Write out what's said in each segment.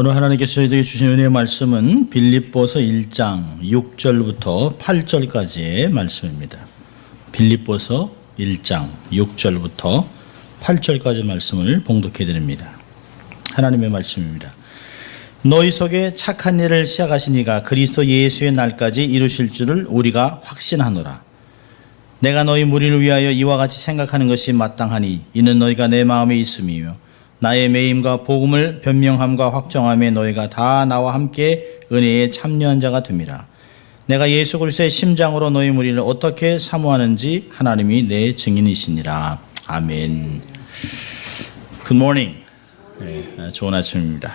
오늘 하나님께서 저희에게 주신 은혜의 말씀은 빌립보서 1장 6절부터 8절까지의 말씀입니다. 빌립보서 1장 6절부터 8절까지 말씀을 봉독해 드립니다. 하나님의 말씀입니다. 너희 속에 착한 일을 시작하신 이가 그리스도 예수의 날까지 이루실 줄을 우리가 확신하노라. 내가 너희 무리를 위하여 이와 같이 생각하는 것이 마땅하니 이는 너희가 내 마음에 있음이며 나의 매임과 복음을 변명함과 확정함에 너희가 다 나와 함께 은혜에 참여한 자가 됨이라. 내가 예수 그리스도의 심장으로 너희 무리를 어떻게 사모하는지 하나님이 내 증인이시니라. 아멘. Good morning. 네, 좋은 아침입니다.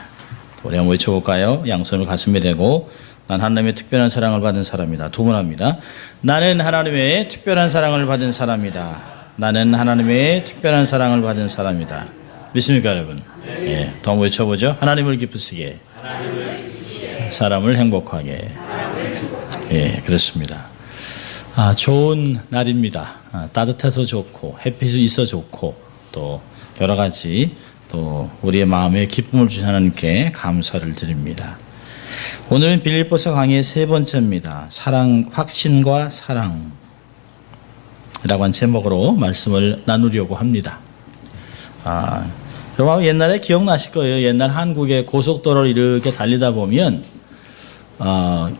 우리 한번 외쳐볼까요? 양손을 가슴에 대고 난 하나님의 특별한 사랑을 받은 사람이다. 두 번 합니다. 나는 하나님의 특별한 사랑을 받은 사람이다. 나는 하나님의 특별한 사랑을 받은 사람이다. 믿습니까 여러분? 예, 더 한번 외쳐보죠. 하나님을 기쁘시게, 사람을 행복하게. 예, 그렇습니다. 좋은 날입니다. 따뜻해서 좋고 햇빛이 있어 좋고 또 여러 가지 또 우리의 마음에 기쁨을 주신 하나님께 감사를 드립니다. 오늘은 빌립보서 강의의 세 번째입니다. 사랑, 확신과 사랑이라고 한 제목으로 말씀을 나누려고 합니다. 여러분 옛날에 기억나실 거예요. 옛날 한국의 고속도로를 이렇게 달리다 보면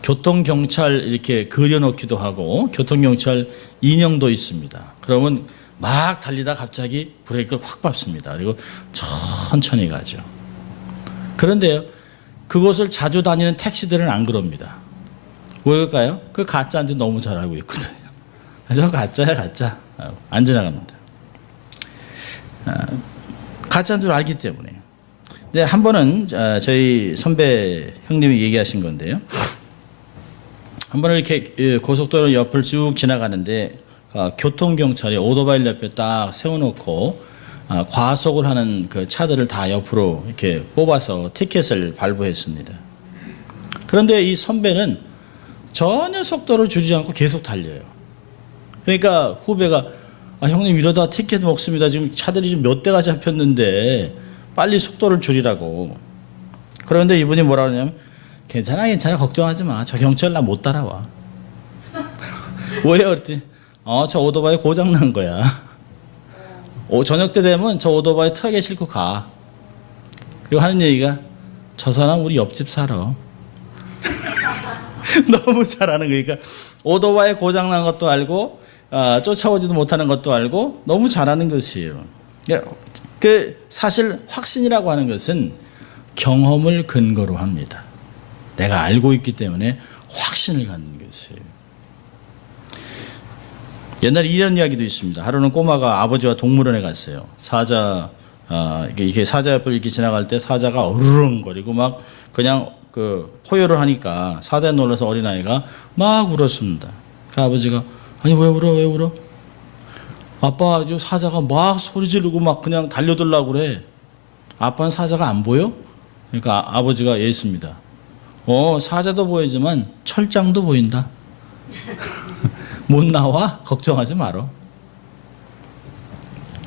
교통경찰 이렇게 그려놓기도 하고 교통경찰 인형도 있습니다. 그러면 막 달리다 갑자기 브레이크를 확 밟습니다. 그리고 천천히 가죠. 그런데요, 그곳을 자주 다니는 택시들은 안 그럽니다. 왜일까요? 그 가짜인지 너무 잘 알고 있거든요. 저 가짜야 가짜. 안 지나갑니다. 가짜인 줄 알기 때문에. 근데 한 번은 저희 선배 형님이 얘기하신 건데요. 한 번은 이렇게 고속도로 옆을 쭉 지나가는데 교통경찰이 오토바이를 옆에 딱 세워놓고 과속을 하는 그 차들을 다 옆으로 이렇게 뽑아서 티켓을 발부했습니다. 그런데 이 선배는 전혀 속도를 줄이지 않고 계속 달려요. 그러니까 후배가 형님 이러다 티켓 먹습니다. 지금 차들이 지금 몇 대가 잡혔는데 빨리 속도를 줄이라고. 그런데 이분이 뭐라 그러냐면 괜찮아 걱정하지 마. 저 경찰 나 못 따라와. 왜요? 그랬더니 저 오토바이 고장 난 거야. 저녁 때 되면 저 오토바이 트럭에 싣고 가. 그리고 하는 얘기가 저 사람 우리 옆집 살아. 너무 잘하는 거니까 오토바이 고장 난 것도 알고 쫓아오지도 못하는 것도 알고 너무 잘하는 것이에요. 그 사실 확신이라고 하는 것은 경험을 근거로 합니다. 내가 알고 있기 때문에 확신을 갖는 것이에요. 옛날에 이런 이야기도 있습니다. 하루는 꼬마가 아버지와 동물원에 갔어요. 사자 이게 사자 옆을 이렇게 지나갈 때 사자가 어르렁거리고 막 그냥 그 포효를 하니까 사자에 놀라서 어린아이가 막 울었습니다. 그 아버지가 아니 왜 울어? 아빠 저 사자가 막 소리 지르고 막 그냥 달려들라고 그래. 아빠는 사자가 안 보여? 그러니까 아버지가 예했습니다. 사자도 보이지만 철장도 보인다. 못 나와? 걱정하지 말어.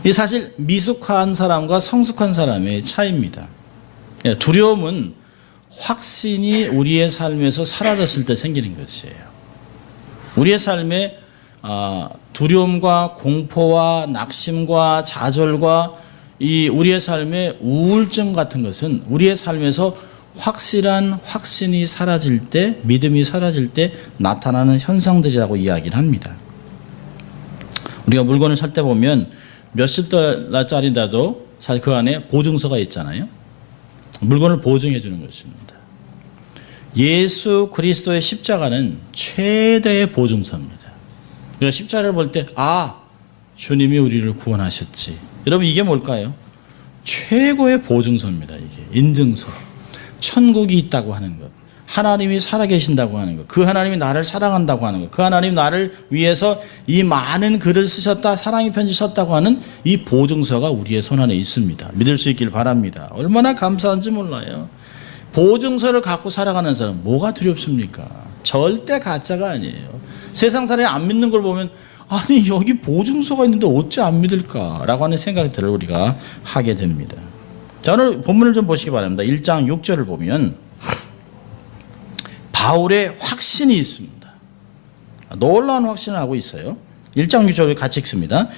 이 사실 미숙한 사람과 성숙한 사람의 차이입니다. 두려움은 확신이 우리의 삶에서 사라졌을 때 생기는 것이에요. 우리의 삶에 두려움과 공포와 낙심과 좌절과 이 우리의 삶의 우울증 같은 것은 우리의 삶에서 확실한 확신이 사라질 때, 믿음이 사라질 때 나타나는 현상들이라고 이야기를 합니다. 우리가 물건을 살 때 보면 몇십 달러짜리라도 사실 그 안에 보증서가 있잖아요. 물건을 보증해 주는 것입니다. 예수 그리스도의 십자가는 최대의 보증서입니다. 그러니까 십자가를 볼 때 주님이 우리를 구원하셨지. 여러분 이게 뭘까요? 최고의 보증서입니다. 이게 인증서. 천국이 있다고 하는 것, 하나님이 살아계신다고 하는 것, 그 하나님이 나를 사랑한다고 하는 것, 그 하나님 나를 위해서 이 많은 글을 쓰셨다, 사랑의 편지 썼다고 하는 이 보증서가 우리의 손안에 있습니다. 믿을 수 있길 바랍니다. 얼마나 감사한지 몰라요. 보증서를 갖고 살아가는 사람 뭐가 두렵습니까? 절대 가짜가 아니에요. 세상 사람이 안 믿는 걸 보면 아니 여기 보증서가 있는데 어찌 안 믿을까라고 하는 생각들을 우리가 하게 됩니다. 자, 오늘 본문을 좀 보시기 바랍니다. 1장 6절을 보면 바울의 확신이 있습니다. 놀라운 확신을 하고 있어요. 1장 6절을 같이 읽습니다.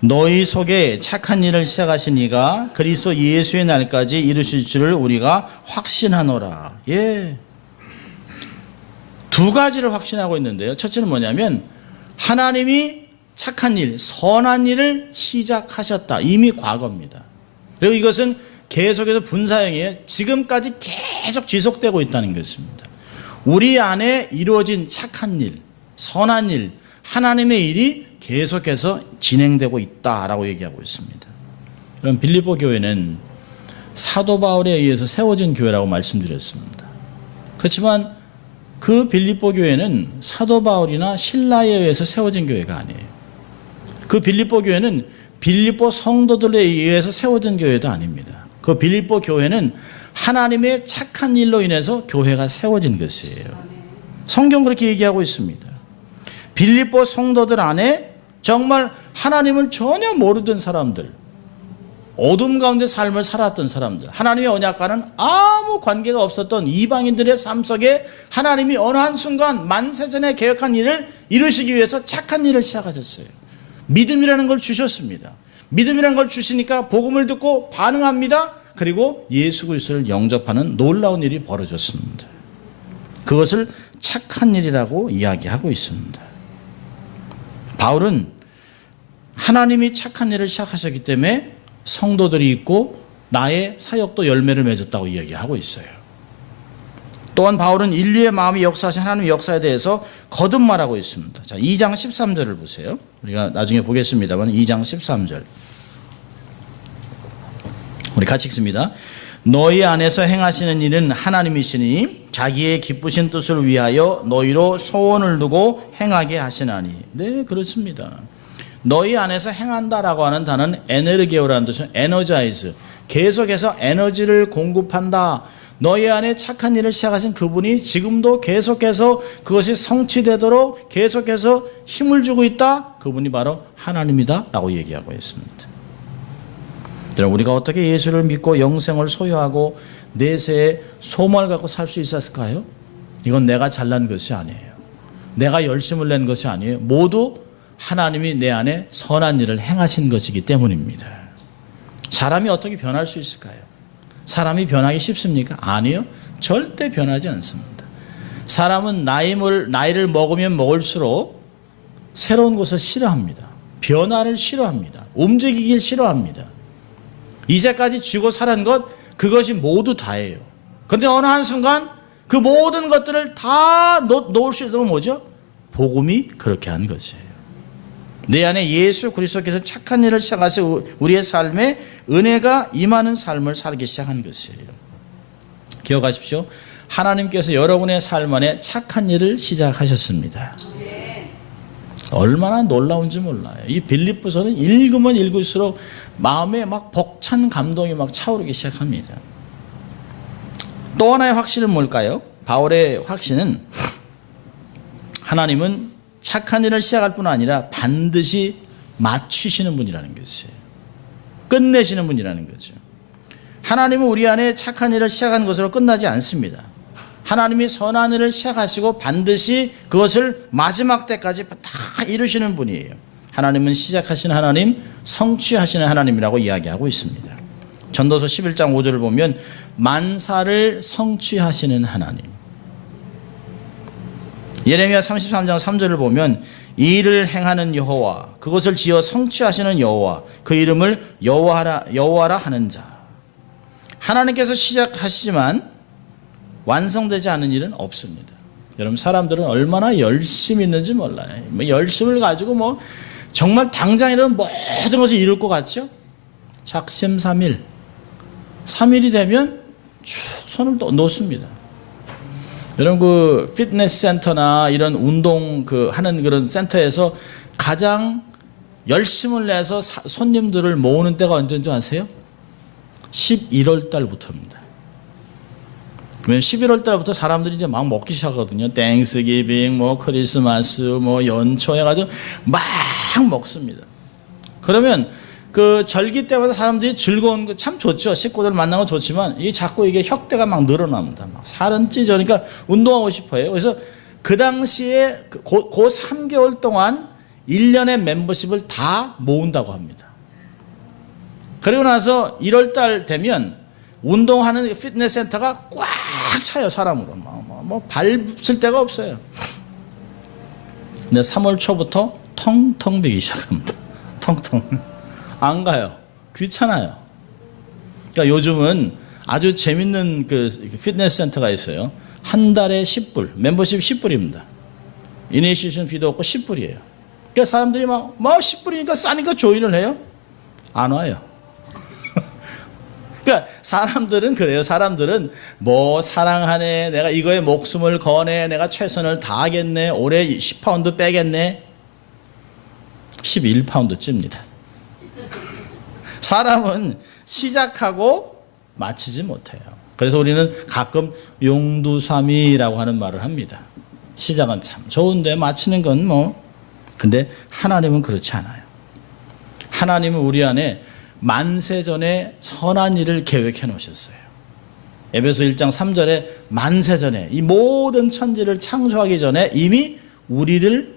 너희 속에 착한 일을 시작하신 이가 그리스도 예수의 날까지 이루실 줄을 우리가 확신하노라. 예. 두 가지를 확신하고 있는데요. 첫째는 뭐냐면 하나님이 착한 일, 선한 일을 시작하셨다. 이미 과거입니다. 그리고 이것은 계속해서 분사형이에요. 지금까지 계속 지속되고 있다는 것입니다. 우리 안에 이루어진 착한 일, 선한 일, 하나님의 일이 계속해서 진행되고 있다라고 얘기하고 있습니다. 그럼 빌립보 교회는 사도 바울에 의해서 세워진 교회라고 말씀드렸습니다. 그렇지만 그 빌립보 교회는 사도 바울이나 신라에 의해서 세워진 교회가 아니에요. 그 빌립보 교회는 빌립보 성도들에 의해서 세워진 교회도 아닙니다. 그 빌립보 교회는 하나님의 착한 일로 인해서 교회가 세워진 것이에요. 성경 그렇게 얘기하고 있습니다. 빌립보 성도들 안에 정말 하나님을 전혀 모르던 사람들, 어둠 가운데 삶을 살았던 사람들, 하나님의 언약과는 아무 관계가 없었던 이방인들의 삶 속에 하나님이 어느 한순간 만세전에 계획한 일을 이루시기 위해서 착한 일을 시작하셨어요. 믿음이라는 걸 주셨습니다. 믿음이라는 걸 주시니까 복음을 듣고 반응합니다. 그리고 예수 그리스도를 영접하는 놀라운 일이 벌어졌습니다. 그것을 착한 일이라고 이야기하고 있습니다. 바울은 하나님이 착한 일을 시작하셨기 때문에 성도들이 있고 나의 사역도 열매를 맺었다고 이야기하고 있어요. 또한 바울은 인류의 마음이 역사하신 하나님의 역사에 대해서 거듭 말하고 있습니다. 자, 2장 13절을 보세요. 우리가 나중에 보겠습니다만 2장 13절. 우리 같이 읽습니다. 너희 안에서 행하시는 일은 하나님이시니 자기의 기쁘신 뜻을 위하여 너희로 소원을 두고 행하게 하시나니. 네, 그렇습니다. 너희 안에서 행한다라고 하는 단어는 에네르게오라는 뜻은 에너자이즈, 계속해서 에너지를 공급한다. 너희 안에 착한 일을 시작하신 그분이 지금도 계속해서 그것이 성취되도록 계속해서 힘을 주고 있다. 그분이 바로 하나님이다 라고 얘기하고 있습니다. 여러분, 우리가 어떻게 예수를 믿고 영생을 소유하고 내세에 소망을 갖고 살 수 있었을까요? 이건 내가 잘난 것이 아니에요. 내가 열심을 낸 것이 아니에요. 모두 하나님이 내 안에 선한 일을 행하신 것이기 때문입니다. 사람이 어떻게 변할 수 있을까요? 사람이 변하기 쉽습니까? 아니요. 절대 변하지 않습니다. 사람은 나이를 먹으면 먹을수록 새로운 것을 싫어합니다. 변화를 싫어합니다. 움직이길 싫어합니다. 이제까지 쥐고 살은 것, 그것이 모두 다예요. 그런데 어느 한순간 그 모든 것들을 다 놓을 수 있는 건 뭐죠? 복음이 그렇게 한 것이에요. 내 안에 예수 그리스도께서 착한 일을 시작하셔 우리의 삶에 은혜가 임하는 삶을 살기 시작한 것이에요. 기억하십시오. 하나님께서 여러분의 삶 안에 착한 일을 시작하셨습니다. 얼마나 놀라운지 몰라요. 이 빌립보서는 읽으면 읽을수록 마음에 막 벅찬 감동이 막 차오르기 시작합니다. 또 하나의 확신은 뭘까요? 바울의 확신은 하나님은 착한 일을 시작할 뿐 아니라 반드시 마치시는 분이라는 것이에요. 끝내시는 분이라는 거죠. 하나님은 우리 안에 착한 일을 시작한 것으로 끝나지 않습니다. 하나님이 선한 일을 시작하시고 반드시 그것을 마지막 때까지 다 이루시는 분이에요. 하나님은 시작하신 하나님, 성취하시는 하나님이라고 이야기하고 있습니다. 전도서 11장 5절을 보면 만사를 성취하시는 하나님. 예레미야 33장 3절을 보면 이 일을 행하는 여호와, 그것을 지어 성취하시는 여호와, 그 이름을 여호와라 하는 자. 하나님께서 시작하시지만 완성되지 않은 일은 없습니다. 여러분, 사람들은 얼마나 열심히 있는지 몰라요. 열심을 가지고 정말 당장이라도 모든 것을 이룰 것 같죠? 작심삼일, 3일이 되면 쭉 손을 놓습니다. 여러분, 그 피트니스 센터나 이런 운동 하는 그런 센터에서 가장 열심을 내서 손님들을 모으는 때가 언제인지 아세요? 11월 달부터입니다. 왜냐면 11월 달부터 사람들이 이제 막 먹기 시작하거든요. 땡스기빙, 크리스마스, 연초 해가지고 막 먹습니다. 그러면 그 절기 때마다 사람들이 즐거운 거 참 좋죠. 식구들 만나고 좋지만 이게 자꾸 이게 혁대가 막 늘어납니다. 막 살은 찌죠. 그러니까 운동하고 싶어요. 그래서 그 당시에 그 3개월 동안 1년의 멤버십을 다 모은다고 합니다. 그리고 나서 1월 달 되면 운동하는 피트니스 센터가 꽉 차요. 사람으로. 뭐 밟을 데가 없어요. 근데 3월 초부터 텅텅 비기 시작합니다. 텅텅. 안 가요. 귀찮아요. 그러니까 요즘은 아주 재밌는 그 피트니스 센터가 있어요. 한 달에 10불, 멤버십 10불입니다. 이니시에이션 피도 없고 10불이에요. 그러니까 사람들이 막 10불이니까 싸니까 조인을 해요. 안 와요. 그러니까 사람들은 그래요. 사람들은 뭐 사랑하네, 내가 이거에 목숨을 거네, 내가 최선을 다하겠네, 올해 10파운드 빼겠네. 11파운드 찝니다. 사람은 시작하고 마치지 못해요. 그래서 우리는 가끔 용두삼이라고 하는 말을 합니다. 시작은 참 좋은데 마치는 건 뭐. 근데 하나님은 그렇지 않아요. 하나님은 우리 안에 만세 전에 선한 일을 계획해 놓으셨어요. 에베소 1장 3절에 만세 전에 이 모든 천지를 창조하기 전에 이미 우리를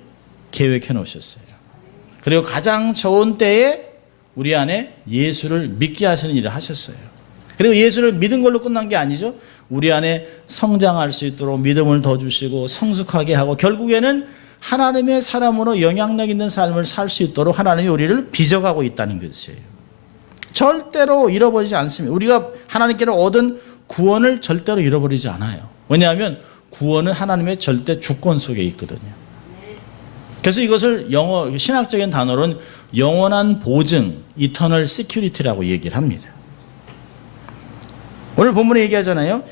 계획해 놓으셨어요. 그리고 가장 좋은 때에 우리 안에 예수를 믿게 하시는 일을 하셨어요. 그리고 예수를 믿은 걸로 끝난 게 아니죠. 우리 안에 성장할 수 있도록 믿음을 더 주시고 성숙하게 하고 결국에는 하나님의 사람으로 영향력 있는 삶을 살 수 있도록 하나님이 우리를 빚어가고 있다는 것이에요. 절대로 잃어버리지 않습니다. 우리가 하나님께로 얻은 구원을 절대로 잃어버리지 않아요. 왜냐하면 구원은 하나님의 절대 주권 속에 있거든요. 그래서 이것을 영어 신학적인 단어로는 영원한 보증, eternal security라고 얘기를 합니다. 오늘 본문에 얘기하잖아요.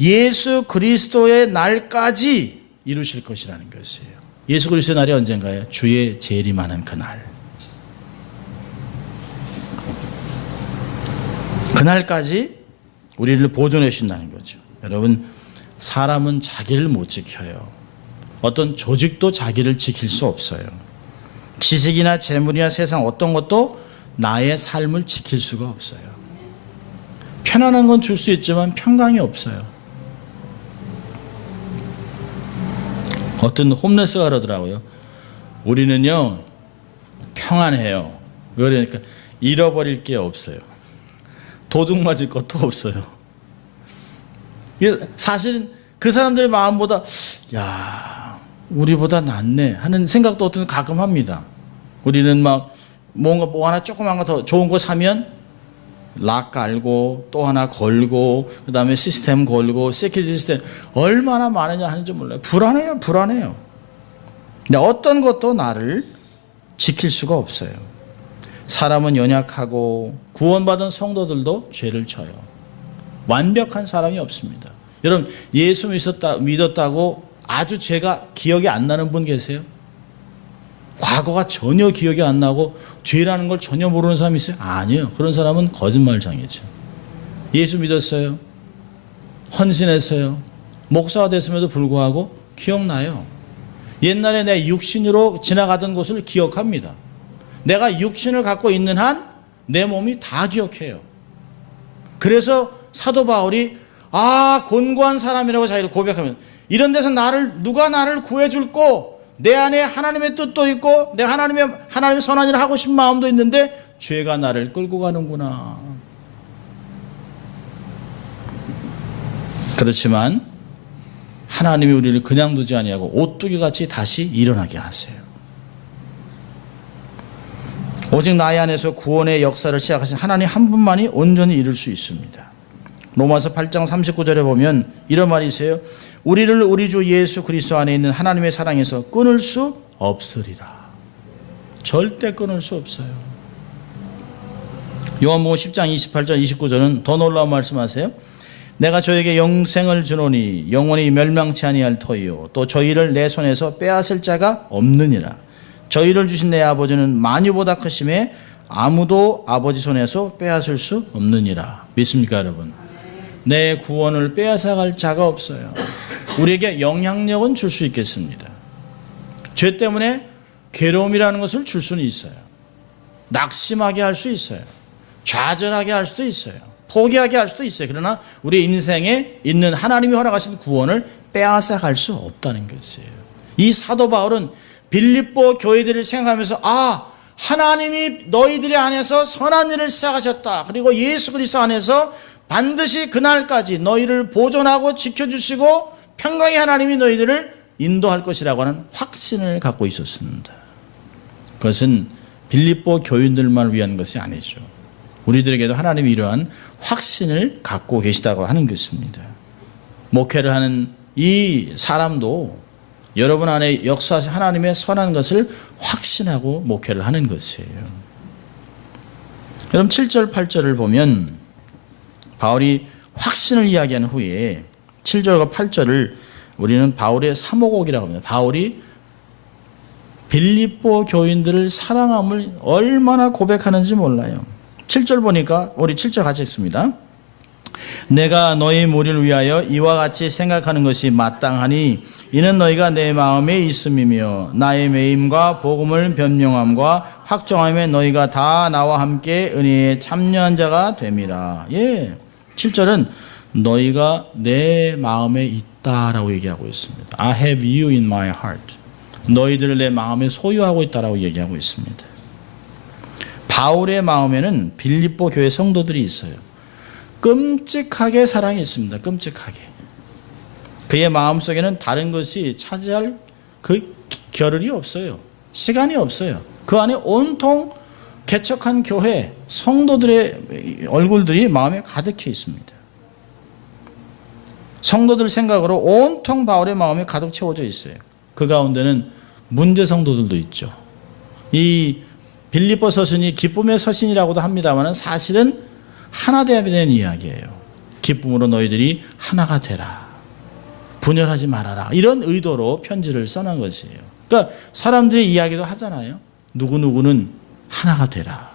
예수 그리스도의 날까지 이루실 것이라는 것이에요. 예수 그리스도의 날이 언젠가요? 주의 재림하는 그날. 그날까지 우리를 보존해 주신다는 거죠. 여러분, 사람은 자기를 못 지켜요. 어떤 조직도 자기를 지킬 수 없어요. 지식이나 재물이나 세상 어떤 것도 나의 삶을 지킬 수가 없어요. 편안한 건 줄 수 있지만 평강이 없어요. 어떤 홈레스가 그러더라고요. 우리는요 평안해요. 그러니까 잃어버릴 게 없어요. 도둑 맞을 것도 없어요. 사실은 그 사람들의 마음보다 야 우리보다 낫네 하는 생각도 어떤 가끔 합니다. 우리는 막 뭔가 뭐 하나 조그만 거 더 좋은 거 사면 락 깔고 또 하나 걸고 그 다음에 시스템 걸고 세큐리티 시스템 얼마나 많으냐 하는지 몰라요. 불안해요. 근데 어떤 것도 나를 지킬 수가 없어요. 사람은 연약하고 구원받은 성도들도 죄를 져요. 완벽한 사람이 없습니다. 여러분 예수 믿었다고 아주 죄가 기억이 안 나는 분 계세요? 과거가 전혀 기억이 안 나고 죄라는 걸 전혀 모르는 사람이 있어요? 아니요. 그런 사람은 거짓말장이죠. 예수 믿었어요. 헌신했어요. 목사가 됐음에도 불구하고 기억나요. 옛날에 내 육신으로 지나가던 곳을 기억합니다. 내가 육신을 갖고 있는 한 내 몸이 다 기억해요. 그래서 사도 바울이 곤고한 사람이라고 자기를 고백하면 이런 데서 누가 나를 구해줄꼬? 내 안에 하나님의 뜻도 있고 내가 하나님의 선한 일을 하고 싶은 마음도 있는데 죄가 나를 끌고 가는구나. 그렇지만 하나님이 우리를 그냥 두지 아니하고 오뚜기같이 다시 일어나게 하세요. 오직 나의 안에서 구원의 역사를 시작하신 하나님 한 분만이 온전히 이룰 수 있습니다. 로마서 8장 39절에 보면 이런 말이 있어요. 우리를 우리 주 예수 그리스도 안에 있는 하나님의 사랑에서 끊을 수 없으리라. 절대 끊을 수 없어요. 요한복음 10장 28절 29절은 더 놀라운 말씀하세요. 내가 저에게 영생을 주노니 영원히 멸망치 아니할 터이요 또 저희를 내 손에서 빼앗을 자가 없느니라. 저희를 주신 내 아버지는 만유보다 크심에 아무도 아버지 손에서 빼앗을 수 없느니라. 믿습니까 여러분? 내 구원을 빼앗아갈 자가 없어요. 우리에게 영향력은 줄 수 있겠습니다. 죄 때문에 괴로움이라는 것을 줄 수는 있어요. 낙심하게 할 수 있어요. 좌절하게 할 수도 있어요. 포기하게 할 수도 있어요. 그러나 우리 인생에 있는 하나님이 허락하신 구원을 빼앗아 갈 수 없다는 것이에요. 이 사도 바울은 빌립보 교회들을 생각하면서 하나님이 너희들의 안에서 선한 일을 시작하셨다. 그리고 예수 그리스도 안에서 반드시 그날까지 너희를 보존하고 지켜주시고 평강의 하나님이 너희들을 인도할 것이라고 하는 확신을 갖고 있었습니다. 그것은 빌립보 교인들만 위한 것이 아니죠. 우리들에게도 하나님이 이러한 확신을 갖고 계시다고 하는 것입니다. 목회를 하는 이 사람도 여러분 안에 역사하신 하나님의 선한 것을 확신하고 목회를 하는 것이에요. 그럼 7절 8절을 보면 바울이 확신을 이야기한 후에 7절과 8절을 우리는 바울의 사모곡이라고 합니다. 바울이 빌립보 교인들을 사랑함을 얼마나 고백하는지 몰라요. 7절 보니까 우리 7절 같이 읽습니다. 내가 너희 무리를 위하여 이와 같이 생각하는 것이 마땅하니 이는 너희가 내 마음에 있음이며 나의 매임과 복음을 변명함과 확정함에 너희가 다 나와 함께 은혜에 참여한 자가 됨이라. 7절은 너희가 내 마음에 있다라고 얘기하고 있습니다. I have you in my heart. 너희들을 내 마음에 소유하고 있다라고 얘기하고 있습니다. 바울의 마음에는 빌립보 교회 성도들이 있어요. 끔찍하게 사랑했습니다. 끔찍하게. 그의 마음속에는 다른 것이 차지할 그 겨를이 없어요. 시간이 없어요. 그 안에 온통 개척한 교회 성도들의 얼굴들이 마음에 가득해 있습니다. 성도들 생각으로 온통 바울의 마음에 가득 채워져 있어요. 그 가운데는 문제 성도들도 있죠. 이 빌립보 서신이 기쁨의 서신이라고도 합니다만 사실은 하나 되어야 되는 이야기예요. 기쁨으로 너희들이 하나가 되라. 분열하지 말아라. 이런 의도로 편지를 써놓은 것이에요. 그러니까 사람들이 이야기도 하잖아요. 누구누구는 하나가 되라.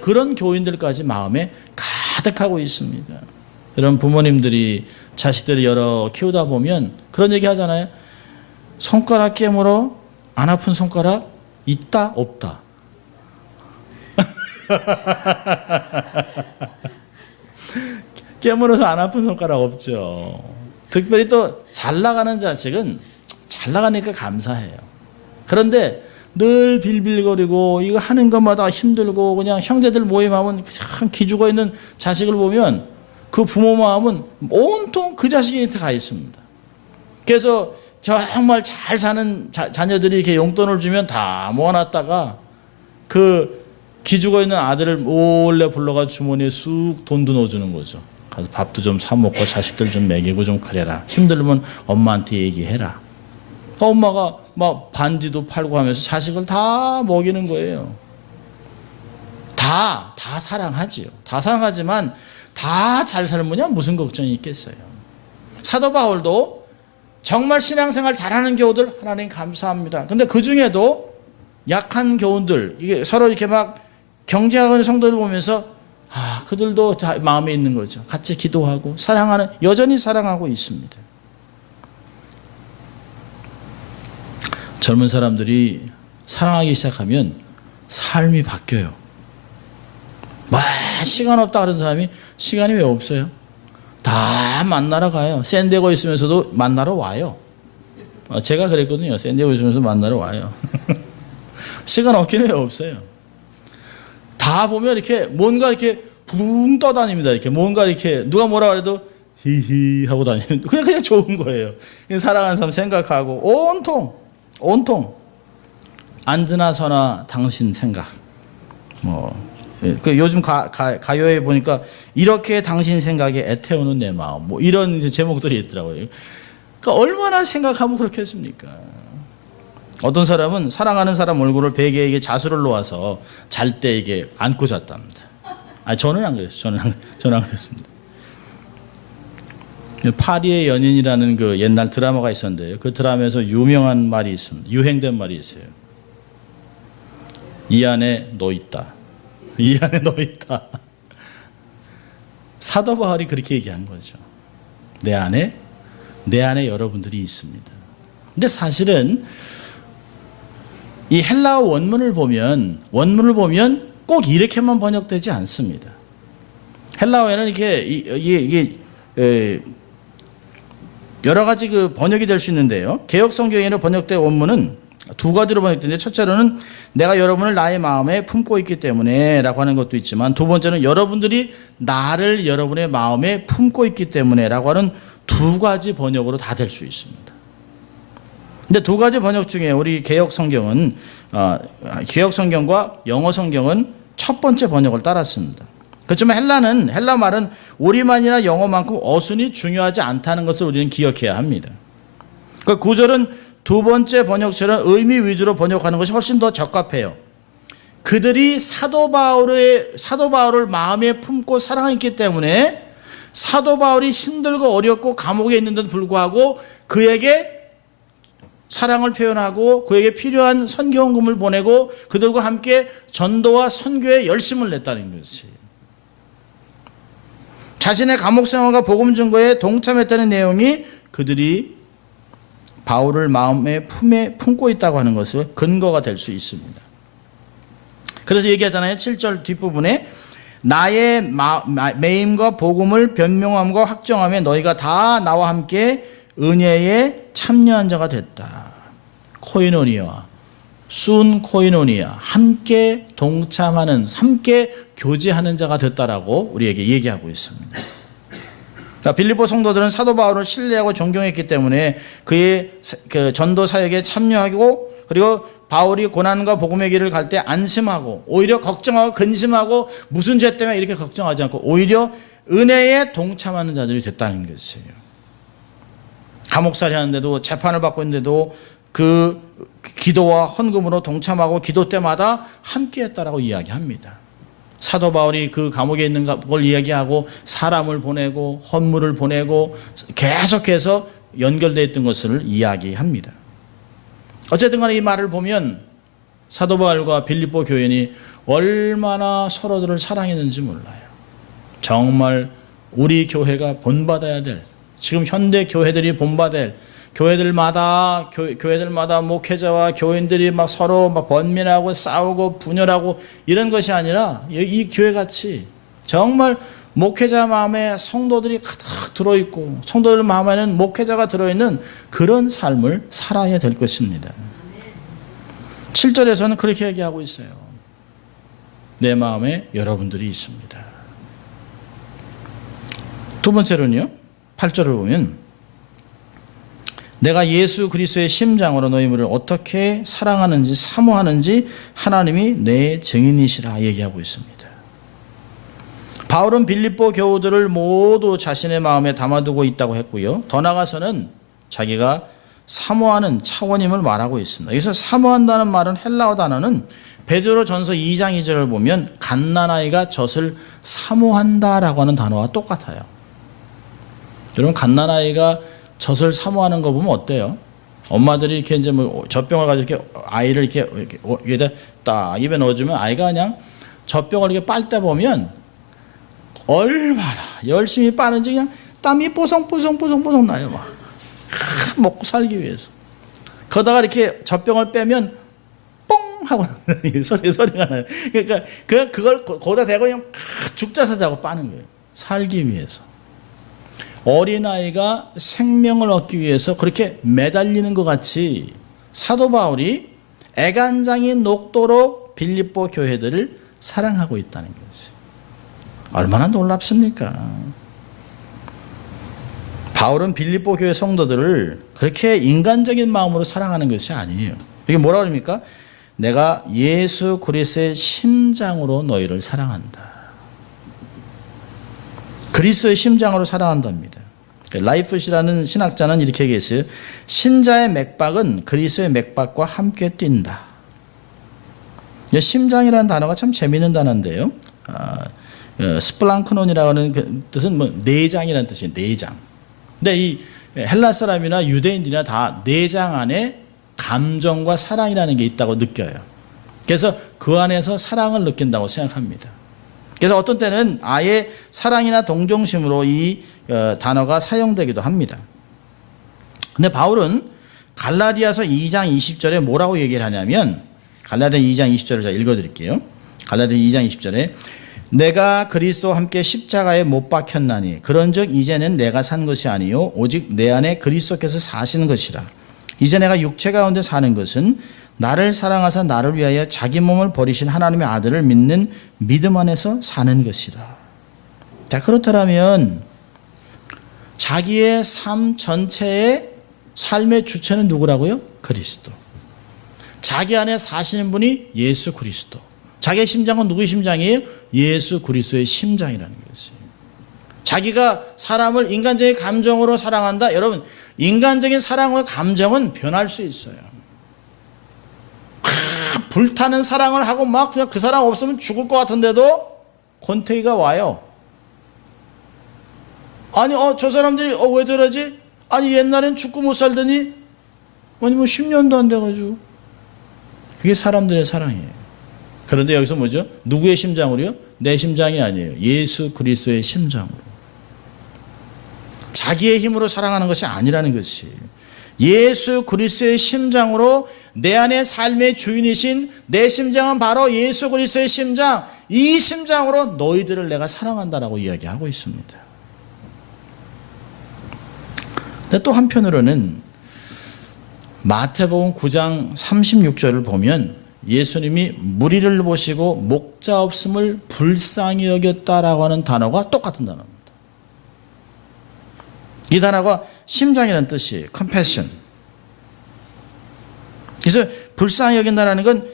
그런 교인들까지 마음에 가득하고 있습니다. 여러분 부모님들이 자식들을 여러 키우다 보면 그런 얘기 하잖아요. 손가락 깨물어 안 아픈 손가락 있다 없다. 깨물어서 안 아픈 손가락 없죠. 특별히 또 잘 나가는 자식은 잘 나가니까 감사해요. 그런데 늘 빌빌거리고 이거 하는 것마다 힘들고 그냥 형제들 모임하면 그냥 기죽어 있는 자식을 보면 그 부모 마음은 온통 그 자식한테 가 있습니다. 그래서 정말 잘 사는 자녀들이 이렇게 용돈을 주면 다 모아놨다가 그 기죽어 있는 아들을 몰래 불러가 주머니에 쑥 돈도 넣어주는 거죠. 가서 밥도 좀 사 먹고 자식들 좀 먹이고 좀 그래라. 힘들면 엄마한테 얘기해라. 엄마가 막 반지도 팔고 하면서 자식을 다 먹이는 거예요. 다 사랑하지요. 다 사랑하지만 다 잘 살면야 무슨 걱정이 있겠어요. 사도 바울도 정말 신앙생활 잘하는 교우들 하나님 감사합니다. 근데 그 중에도 약한 교우들 이게 서로 이렇게 막 경쟁하는 성도들 보면서 그들도 다 마음에 있는 거죠. 같이 기도하고 사랑하는 여전히 사랑하고 있습니다. 젊은 사람들이 사랑하기 시작하면 삶이 바뀌어요. 시간 없다 그런 사람이 시간이 왜 없어요? 다 만나러 가요. 샌디에고 있으면서도 만나러 와요. 제가 그랬거든요. 샌디에고 있으면서 만나러 와요. 시간 없기는 왜 없어요. 다 보면 이렇게 뭔가 이렇게 붕 떠다닙니다. 이렇게 뭔가 이렇게 누가 뭐라 그래도 히히 하고 다니는 그냥 좋은 거예요. 사랑하는 사람 생각하고 온통 앉으나 서나 당신 생각. 요즘 가요에 보니까 이렇게 당신 생각에 애태우는 내 마음 이런 제목들이 있더라고요. 그러니까 얼마나 생각하면 그렇게 했습니까? 어떤 사람은 사랑하는 사람 얼굴을 베개에게 자수를 놓아서 잘 때 이게 안고 잤답니다. 저는 안 그랬어요. 저는 안 그랬습니다. 파리의 연인이라는 그 옛날 드라마가 있었는데요. 그 드라마에서 유명한 말이 있습니다. 유행된 말이 있어요. 이 안에 너 있다. 이 안에 너 있다. 사도 바울이 그렇게 얘기한 거죠. 내 안에 여러분들이 있습니다. 근데 사실은 이 헬라어 원문을 보면 꼭 이렇게만 번역되지 않습니다. 헬라어에는 이게 여러 가지 그 번역이 될 수 있는데요. 개역 성경에는 번역된 원문은 두 가지로 번역되는데, 첫째로는 내가 여러분을 나의 마음에 품고 있기 때문에 라고 하는 것도 있지만, 두 번째는 여러분들이 나를 여러분의 마음에 품고 있기 때문에 라고 하는 두 가지 번역으로 다 될 수 있습니다. 근데 두 가지 번역 중에 우리 개역 성경은 개역 성경과 영어 성경은 첫 번째 번역을 따랐습니다. 그렇지만 헬라 말은 우리말이나 영어만큼 어순이 중요하지 않다는 것을 우리는 기억해야 합니다. 그 구절은 두 번째 번역처럼 의미 위주로 번역하는 것이 훨씬 더 적합해요. 그들이 사도 바울을 마음에 품고 사랑했기 때문에 사도 바울이 힘들고 어렵고 감옥에 있는데도 불구하고 그에게 사랑을 표현하고 그에게 필요한 선교헌금을 보내고 그들과 함께 전도와 선교에 열심을 냈다는 것이에요. 자신의 감옥 생활과 복음 증거에 동참했다는 내용이 그들이 바울을 마음의 품에 품고 있다고 하는 것을 근거가 될 수 있습니다. 그래서 얘기하잖아요. 7절 뒷부분에 나의 매임과 복음을 변명함과 확정함에 너희가 다 나와 함께 은혜에 참여한 자가 됐다. 코이노니아, 순 코이노니아, 함께 동참하는, 함께 교제하는 자가 됐다라고 우리에게 얘기하고 있습니다. 빌립보 성도들은 사도 바울을 신뢰하고 존경했기 때문에 그의 그 전도 사역에 참여하고, 그리고 바울이 고난과 복음의 길을 갈 때 안심하고, 오히려 걱정하고 근심하고 무슨 죄 때문에 이렇게 걱정하지 않고 오히려 은혜에 동참하는 자들이 됐다는 것이에요. 감옥살이 하는데도, 재판을 받고 있는데도 그 기도와 헌금으로 동참하고 기도 때마다 함께 했다라고 이야기합니다. 사도 바울이 그 감옥에 있는 걸 이야기하고 사람을 보내고 헌물을 보내고 계속해서 연결되어 있던 것을 이야기합니다. 어쨌든 간에 이 말을 보면 사도 바울과 빌립보 교인이 얼마나 서로들을 사랑했는지 몰라요. 정말 우리 교회가 본받아야 될, 지금 현대 교회들이 본받을, 교회들마다 목회자와 교인들이 막 서로 막 번민하고 싸우고 분열하고 이런 것이 아니라 이 교회같이 정말 목회자 마음에 성도들이 가득 들어있고 성도들 마음에는 목회자가 들어있는 그런 삶을 살아야 될 것입니다. 7절에서는 그렇게 얘기하고 있어요. 내 마음에 여러분들이 있습니다. 두 번째로는요, 8절을 보면 내가 예수 그리스도의 심장으로 너희를 어떻게 사랑하는지 사모하는지 하나님이 내 증인이시라 얘기하고 있습니다. 바울은 빌립보 교우들을 모두 자신의 마음에 담아두고 있다고 했고요. 더 나아가서는 자기가 사모하는 차원임을 말하고 있습니다. 여기서 사모한다는 말은 헬라어 단어는 베드로전서 2장 2절을 보면 갓난아이가 젖을 사모한다라고 하는 단어와 똑같아요. 여러분, 갓난아이가 젖을 사모하는 거 보면 어때요? 엄마들이 이렇게 이제 뭐 젖병을 가지고 이렇게 아이를 이렇게 여기다 딱 입에 넣어주면 아이가 그냥 젖병을 이렇게 빨 때 보면 얼마나 열심히 빠는지 그냥 땀이 뽀송뽀송뽀송뽀송 나요. 막 먹고 살기 위해서. 그러다가 이렇게 젖병을 빼면 뽕 하고 소리가 나요. 그러니까 그걸 거기다 대고 그냥 죽자사자고 빠는 거예요. 살기 위해서. 어린아이가 생명을 얻기 위해서 그렇게 매달리는 것 같이 사도 바울이 애간장이 녹도록 빌립보 교회들을 사랑하고 있다는 것이 얼마나 놀랍습니까? 바울은 빌립보 교회 성도들을 그렇게 인간적인 마음으로 사랑하는 것이 아니에요. 이게 뭐라 그럽니까? 내가 예수 그리스도의 심장으로 너희를 사랑한다. 그리스도의 심장으로 사랑한답니다. 라이프시라는 신학자는 이렇게 얘기했어요. 신자의 맥박은 그리스도의 맥박과 함께 뛴다. 심장이라는 단어가 참 재미있는 단어인데요. 스플랑크논이라고 하는 그 뜻은 뭐 내장이라는 뜻이에요. 내장. 근데 이 헬라 사람이나 유대인들이나 다 내장 안에 감정과 사랑이라는 게 있다고 느껴요. 그래서 그 안에서 사랑을 느낀다고 생각합니다. 그래서 어떤 때는 아예 사랑이나 동정심으로 이 단어가 사용되기도 합니다. 근데 바울은 갈라디아서 2장 20절에 뭐라고 얘기를 하냐면 갈라디아 2장 20절을 제가 읽어드릴게요. 갈라디아 2장 20절에 내가 그리스도와 함께 십자가에 못 박혔나니 그런즉 이제는 내가 산 것이 아니요 오직 내 안에 그리스도께서 사시는 것이라. 이제 내가 육체 가운데 사는 것은 나를 사랑하사 나를 위하여 자기 몸을 버리신 하나님의 아들을 믿는 믿음 안에서 사는 것이라. 자, 그렇다면 자기의 삶 전체의 삶의 주체는 누구라고요? 그리스도. 자기 안에 사시는 분이 예수 그리스도. 자기의 심장은 누구의 심장이에요? 예수 그리스도의 심장이라는 것이에요. 자기가 사람을 인간적인 감정으로 사랑한다. 여러분, 인간적인 사랑과 감정은 변할 수 있어요. 불타는 사랑을 하고 막 그냥 그 사람 없으면 죽을 것 같은데도 권태기가 와요. 아니 저 사람들이 왜 저러지? 아니 옛날엔 죽고 못 살더니 아니 뭐 10년도 안 돼가지고. 그게 사람들의 사랑이에요. 그런데 여기서 뭐죠? 누구의 심장으로요? 내 심장이 아니에요. 예수 그리스도의 심장으로. 자기의 힘으로 사랑하는 것이 아니라는 것이 예수 그리스도의 심장으로 내 안에 삶의 주인이신 내 심장은 바로 예수 그리스도의 심장, 이 심장으로 너희들을 내가 사랑한다라고 이야기하고 있습니다. 근데 또 한편으로는 마태복음 9장 36절을 보면 예수님이 무리를 보시고 목자 없음을 불쌍히 여겼다라고 하는 단어가 똑같은 단어입니다. 이 단어가 심장이라는 뜻이에요. compassion. 그래서 불쌍히 여긴다는 건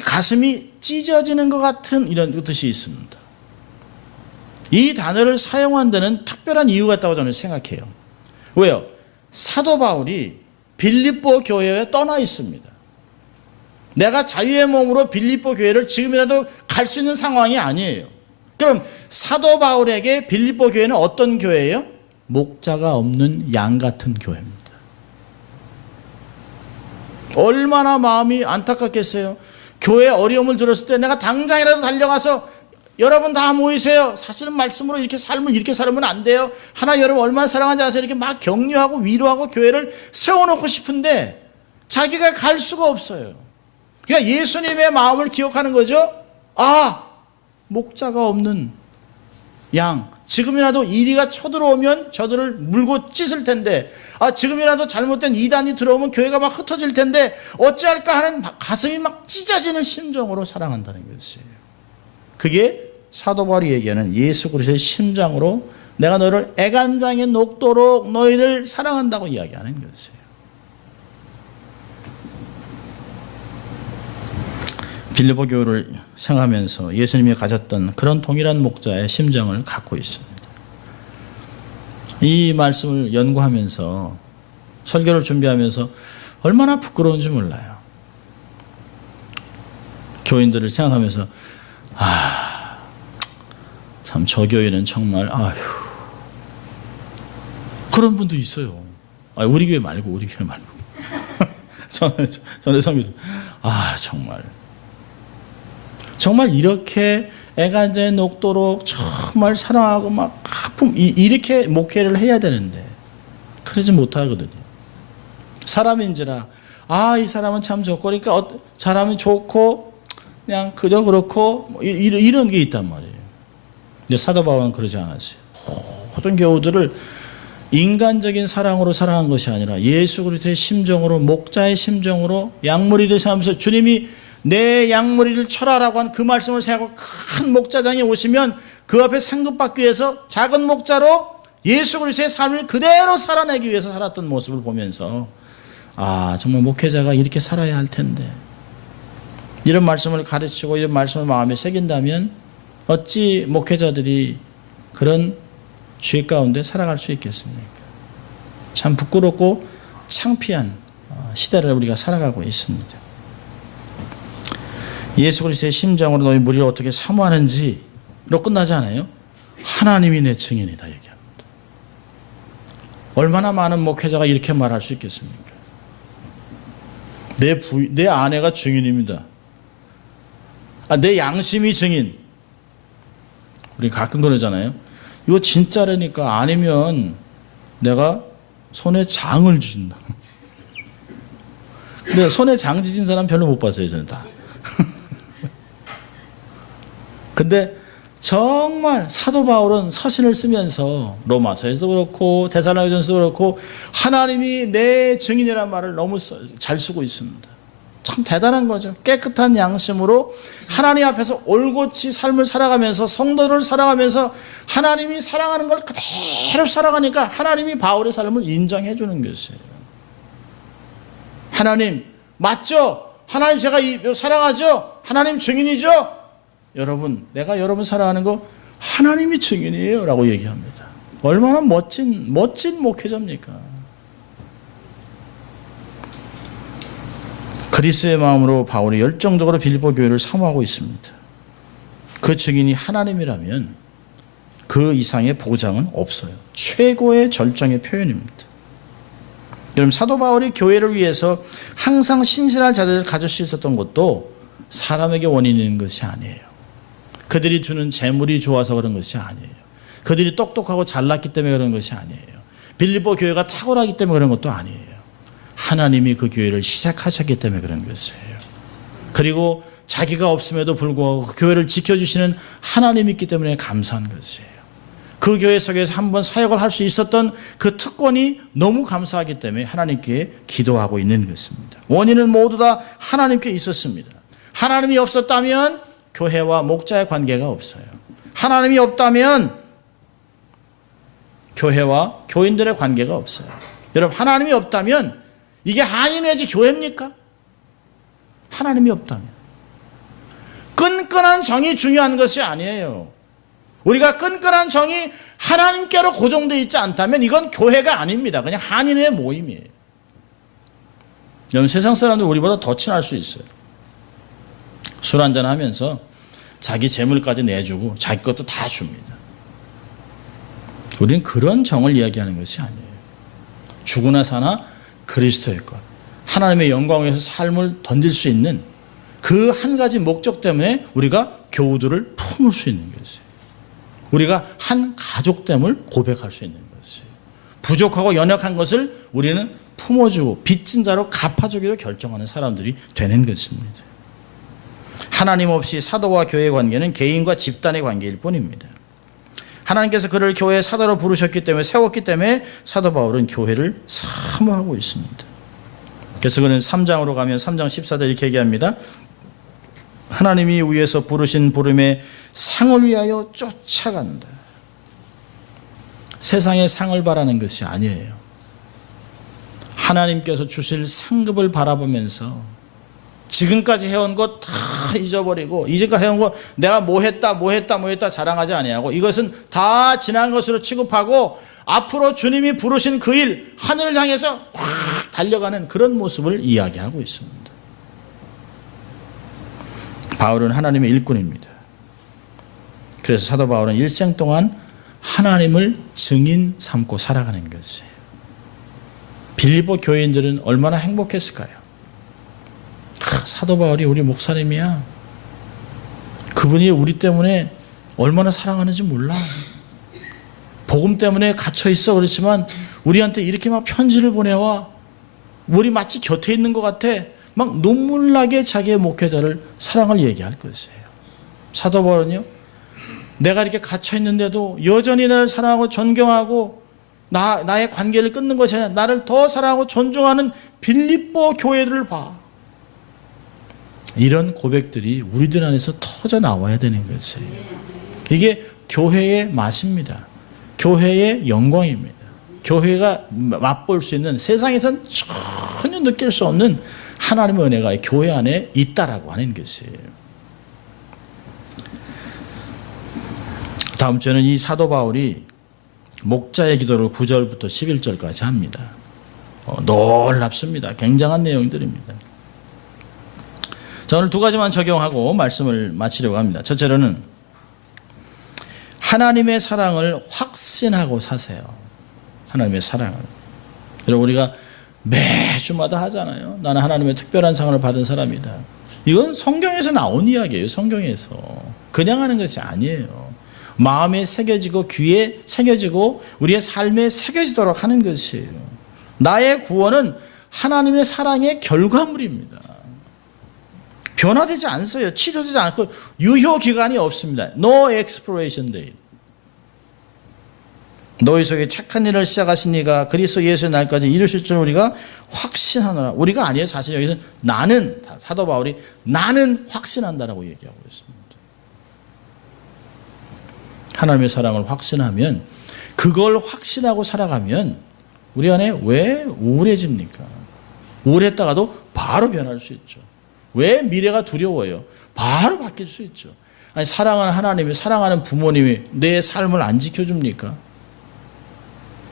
가슴이 찢어지는 것 같은 이런 뜻이 있습니다. 이 단어를 사용한 데는 특별한 이유가 있다고 저는 생각해요. 왜요? 사도 바울이 빌립보 교회에 떠나 있습니다. 내가 자유의 몸으로 빌립보 교회를 지금이라도 갈 수 있는 상황이 아니에요. 그럼 사도 바울에게 빌립보 교회는 어떤 교회예요? 목자가 없는 양 같은 교회입니다. 얼마나 마음이 안타깝겠어요. 교회 어려움을 들었을 때 내가 당장이라도 달려가서 여러분 다 모이세요. 사실은 말씀으로 이렇게 삶을 이렇게 살면 안 돼요. 하나 여러분 얼마나 사랑하지 아세요? 이렇게 막 격려하고 위로하고 교회를 세워놓고 싶은데 자기가 갈 수가 없어요. 그러니까 예수님의 마음을 기억하는 거죠. 아, 목자가 없는 양. 지금이라도 이리가 쳐들어오면 저들을 물고 찢을 텐데, 아, 지금이라도 잘못된 이단이 들어오면 교회가 막 흩어질 텐데 어찌할까 하는 가슴이 막 찢어지는 심정으로 사랑한다는 것이에요. 그게 사도 바울이 얘기하는 예수 그리스도의 심장으로 내가 너를 애간장에 녹도록 너희를 사랑한다고 이야기하는 것이에요. 빌립보 교회를 생각하면서 예수님이 가졌던 그런 동일한 목자의 심정을 갖고 있습니다. 이 말씀을 연구하면서 설교를 준비하면서 얼마나 부끄러운지 몰라요. 교인들을 생각하면서 참 저 교회는 정말 그런 분도 있어요. 우리 교회 말고 전에 성교사 정말 이렇게 애간장에 녹도록 정말 사랑하고 막 이렇게 목회를 해야 되는데 그러지 못하거든요. 사람인지라 이 사람은 참 좋고 그러니까 사람이 좋고 그냥 그저 그렇고 이런 게 있단 말이에요. 근데 사도 바울은 그러지 않았어요. 모든 교우들을 인간적인 사랑으로 사랑한 것이 아니라 예수 그리스도의 심정으로 목자의 심정으로 양무리들 생각하면서 주님이 내 양무리를 쳐라라고 한 그 말씀을 생각하고 큰 목자장에 오시면 그 앞에 상급받기 위해서 작은 목자로 예수 그리스도의 삶을 그대로 살아내기 위해서 살았던 모습을 보면서 정말 목회자가 이렇게 살아야 할 텐데 이런 말씀을 가르치고 이런 말씀을 마음에 새긴다면 어찌 목회자들이 그런 죄 가운데 살아갈 수 있겠습니까? 참 부끄럽고 창피한 시대를 우리가 살아가고 있습니다. 예수 그리스도의 심정으로 너희 무리를 어떻게 사모하는지로 끝나지 않아요? 하나님이 내 증인이다 얘기합니다. 얼마나 많은 목회자가 이렇게 말할 수 있겠습니까? 내 아내가 증인입니다. 내 양심이 증인. 우리 가끔 그러잖아요. 이거 진짜라니까 아니면 내가 손에 장을 쥐는다. 근데 손에 장 쥐진 사람 별로 못 봤어요. 저는 다. 근데 정말 사도 바울은 서신을 쓰면서 로마서에서도 그렇고 데살로니가전서도 그렇고 하나님이 내 증인이라는 말을 너무 잘 쓰고 있습니다. 참 대단한 거죠. 깨끗한 양심으로 하나님 앞에서 올곧이 삶을 살아가면서 성도를 살아가면서 하나님이 사랑하는 걸 그대로 살아가니까 하나님이 바울의 삶을 인정해 주는 것이에요. 하나님 맞죠? 하나님 제가 사랑하죠? 하나님 증인이죠? 여러분 내가 여러분 사랑하는 거 하나님이 증인이에요 라고 얘기합니다. 얼마나 멋진 목회자입니까? 그리스도의 마음으로 바울이 열정적으로 빌립보 교회를 사모하고 있습니다. 그 증인이 하나님이라면 그 이상의 보장은 없어요. 최고의 절정의 표현입니다. 여러분 사도 바울이 교회를 위해서 항상 신실한 자들을 가질 수 있었던 것도 사람에게 원인이 있는 것이 아니에요. 그들이 주는 재물이 좋아서 그런 것이 아니에요. 그들이 똑똑하고 잘났기 때문에 그런 것이 아니에요. 빌립보 교회가 탁월하기 때문에 그런 것도 아니에요. 하나님이 그 교회를 시작하셨기 때문에 그런 것이에요. 그리고 자기가 없음에도 불구하고 그 교회를 지켜주시는 하나님이 있기 때문에 감사한 것이에요. 그 교회 속에서 한번 사역을 할 수 있었던 그 특권이 너무 감사하기 때문에 하나님께 기도하고 있는 것입니다. 원인은 모두 다 하나님께 있었습니다. 하나님이 없었다면 교회와 목자의 관계가 없어요. 하나님이 없다면 교회와 교인들의 관계가 없어요. 여러분 하나님이 없다면 이게 한인회지 교회입니까? 하나님이 없다면 끈끈한 정이 중요한 것이 아니에요. 우리가 끈끈한 정이 하나님께로 고정되어 있지 않다면 이건 교회가 아닙니다. 그냥 한인회 모임이에요. 여러분 세상 사람들 우리보다 더 친할 수 있어요. 술 한잔 하면서 자기 재물까지 내주고 자기 것도 다 줍니다. 우리는 그런 정을 이야기하는 것이 아니에요. 죽으나 사나 그리스도의 것, 하나님의 영광을 위해서 삶을 던질 수 있는 그 한 가지 목적 때문에 우리가 교우들을 품을 수 있는 것이에요. 우리가 한 가족됨을 고백할 수 있는 것이에요. 부족하고 연약한 것을 우리는 품어주고 빚진 자로 갚아주기로 결정하는 사람들이 되는 것입니다. 하나님 없이 사도와 교회의 관계는 개인과 집단의 관계일 뿐입니다. 하나님께서 그를 교회의 사도로 부르셨기 때문에 세웠기 때문에 사도 바울은 교회를 사모하고 있습니다. 그래서 그는 3장으로 가면 3장 14절 이렇게 얘기합니다. 하나님이 위에서 부르신 부름에 상을 위하여 쫓아간다. 세상의 상을 바라는 것이 아니에요. 하나님께서 주실 상급을 바라보면서 지금까지 해온 것 다 잊어버리고 이제까지 해온 거 내가 뭐 했다 자랑하지 아니하고 이것은 다 지난 것으로 취급하고 앞으로 주님이 부르신 그 일 하늘을 향해서 확 달려가는 그런 모습을 이야기하고 있습니다. 바울은 하나님의 일꾼입니다. 그래서 사도 바울은 일생 동안 하나님을 증인 삼고 살아가는 것이에요. 빌립보 교인들은 얼마나 행복했을까요? 사도 바울이 우리 목사님이야. 그분이 우리 때문에 얼마나 사랑하는지 몰라. 복음 때문에 갇혀 있어. 그렇지만 우리한테 이렇게 막 편지를 보내와. 우리 마치 곁에 있는 것 같아. 막 눈물 나게 자기의 목회자를 사랑을 얘기할 것이에요. 사도 바울은요, 내가 이렇게 갇혀 있는데도 여전히 나를 사랑하고 존경하고 나의 관계를 끊는 것이 아니라 나를 더 사랑하고 존중하는 빌립보 교회들을 봐. 이런 고백들이 우리들 안에서 터져 나와야 되는 것이에요. 이게 교회의 맛입니다. 교회의 영광입니다. 교회가 맛볼 수 있는, 세상에선 전혀 느낄 수 없는 하나님의 은혜가 교회 안에 있다라고 하는 것이에요. 다음 주에는 이 사도 바울이 목자의 기도를 9절부터 11절까지 합니다. 놀랍습니다. 굉장한 내용들입니다. 자, 오늘 두 가지만 적용하고 말씀을 마치려고 합니다. 첫째로는 하나님의 사랑을 확신하고 사세요. 하나님의 사랑을. 여러분 우리가 매주마다 하잖아요. 나는 하나님의 특별한 상을 받은 사람이다. 이건 성경에서 나온 이야기예요. 성경에서. 그냥 하는 것이 아니에요. 마음에 새겨지고 귀에 새겨지고 우리의 삶에 새겨지도록 하는 것이에요. 나의 구원은 하나님의 사랑의 결과물입니다. 변화되지 않어요. 치료되지 않고 유효 기간이 없습니다. No expiration date. 너희 속에 착한 일을 시작하신 이가 그리스도 예수의 날까지 이루실 줄 우리가 확신하노라. 우리가 아니에요. 사실 여기서 나는, 사도 바울이 나는 확신한다라고 얘기하고 있습니다. 하나님의 사랑을 확신하면, 그걸 확신하고 살아가면 우리 안에 왜 우울해집니까? 우울했다가도 바로 변할 수 있죠. 왜 미래가 두려워요? 바로 바뀔 수 있죠. 아니, 사랑하는 하나님이, 사랑하는 부모님이 내 삶을 안 지켜줍니까?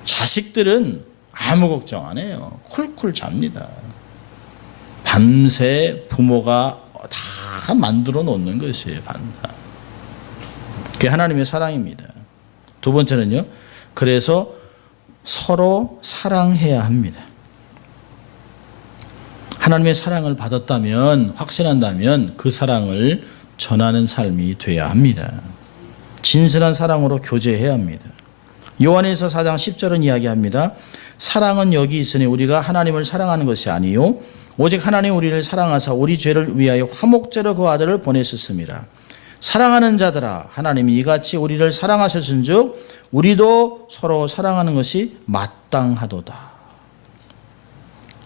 자식들은 아무 걱정 안 해요. 쿨쿨 잡니다. 밤새 부모가 다 만들어 놓는 것이에요. 그게 하나님의 사랑입니다. 두 번째는요, 그래서 서로 사랑해야 합니다. 하나님의 사랑을 받았다면, 확신한다면 그 사랑을 전하는 삶이 돼야 합니다. 진실한 사랑으로 교제해야 합니다. 요한일서 4장 10절은 이야기합니다. 사랑은 여기 있으니 우리가 하나님을 사랑하는 것이 아니요 오직 하나님 우리를 사랑하사 우리 죄를 위하여 화목제로 그 아들을 보내셨습니다. 사랑하는 자들아, 하나님이 이같이 우리를 사랑하셨은즉 우리도 서로 사랑하는 것이 마땅하도다.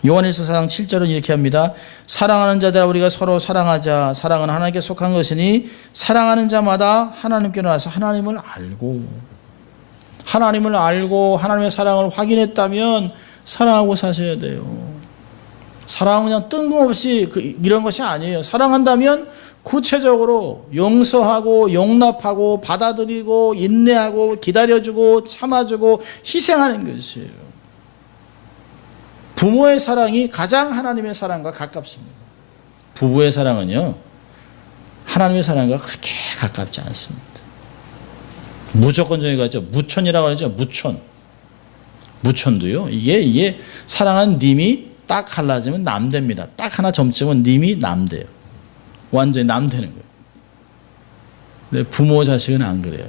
요한일서 4장 7절은 이렇게 합니다. 사랑하는 자들아, 우리가 서로 사랑하자. 사랑은 하나님께 속한 것이니 사랑하는 자마다 하나님께로 나서 하나님을 알고 하나님의 사랑을 확인했다면 사랑하고 사셔야 돼요. 사랑은 그냥 뜬금없이 이런 것이 아니에요. 사랑한다면 구체적으로 용서하고 용납하고 받아들이고 인내하고 기다려주고 참아주고 희생하는 것이에요. 부모의 사랑이 가장 하나님의 사랑과 가깝습니다. 부부의 사랑은요, 하나님의 사랑과 그렇게 가깝지 않습니다. 무조건적인 거죠. 무천이라고 하죠. 무천도요. 이게 사랑한 님이 딱 갈라지면 남됩니다. 딱 하나 점찍으면 님이 남돼요. 완전히 남되는 거예요. 근데 부모 자식은 안 그래요.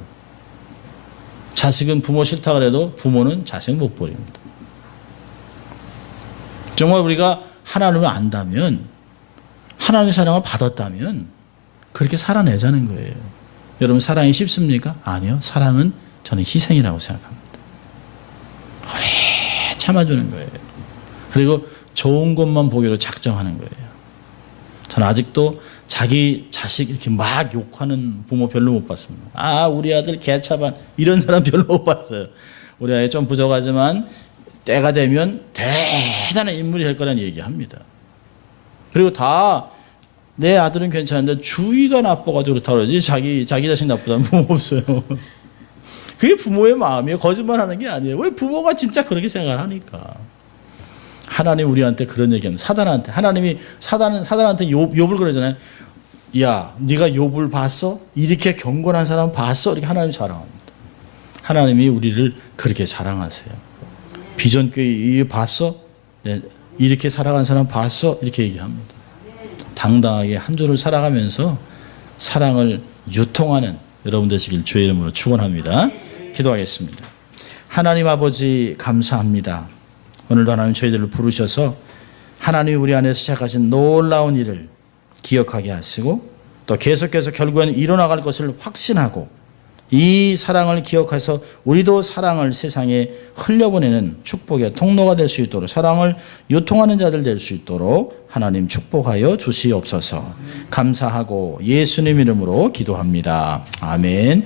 자식은 부모 싫다 그래도 부모는 자식 못 버립니다. 정말 우리가 하나님을 안다면, 하나님의 사랑을 받았다면 그렇게 살아내자는 거예요. 여러분, 사랑이 쉽습니까? 아니요. 사랑은 저는 희생이라고 생각합니다. 오래 참아주는 거예요. 그리고 좋은 것만 보기로 작정하는 거예요. 저는 아직도 자기 자식 이렇게 막 욕하는 부모 별로 못 봤습니다. 아, 우리 아들 개차반, 이런 사람 별로 못 봤어요. 우리 아이 좀 부족하지만 때가 되면 대단한 인물이 될 거라는 얘기합니다. 그리고 다 내 아들은 괜찮은데 주위가 나빠가지고 그렇다고 그러지 자기 자식 나쁘다는 부모 없어요. 그게 부모의 마음이에요. 거짓말하는 게 아니에요. 왜 부모가 진짜 그렇게 생각을 하니까. 하나님 우리한테 그런 얘기합니다. 사단한테 욥을 그러잖아요. 야, 네가 욥을 봤어? 이렇게 경건한 사람 봤어? 이렇게 하나님 자랑합니다. 하나님이 우리를 그렇게 자랑하세요. 비전교회 봤어? 네, 이렇게 살아간 사람 봤어? 이렇게 얘기합니다. 당당하게 한 주를 살아가면서 사랑을 유통하는 여러분 되시길 주의 이름으로 축원합니다. 기도하겠습니다. 하나님 아버지, 감사합니다. 오늘도 하나님 저희들을 부르셔서 하나님이 우리 안에서 시작하신 놀라운 일을 기억하게 하시고 또 계속해서 결국에는 이뤄나갈 것을 확신하고 이 사랑을 기억해서 우리도 사랑을 세상에 흘려보내는 축복의 통로가 될 수 있도록, 사랑을 유통하는 자들 될 수 있도록 하나님 축복하여 주시옵소서. 감사하고 예수님 이름으로 기도합니다. 아멘.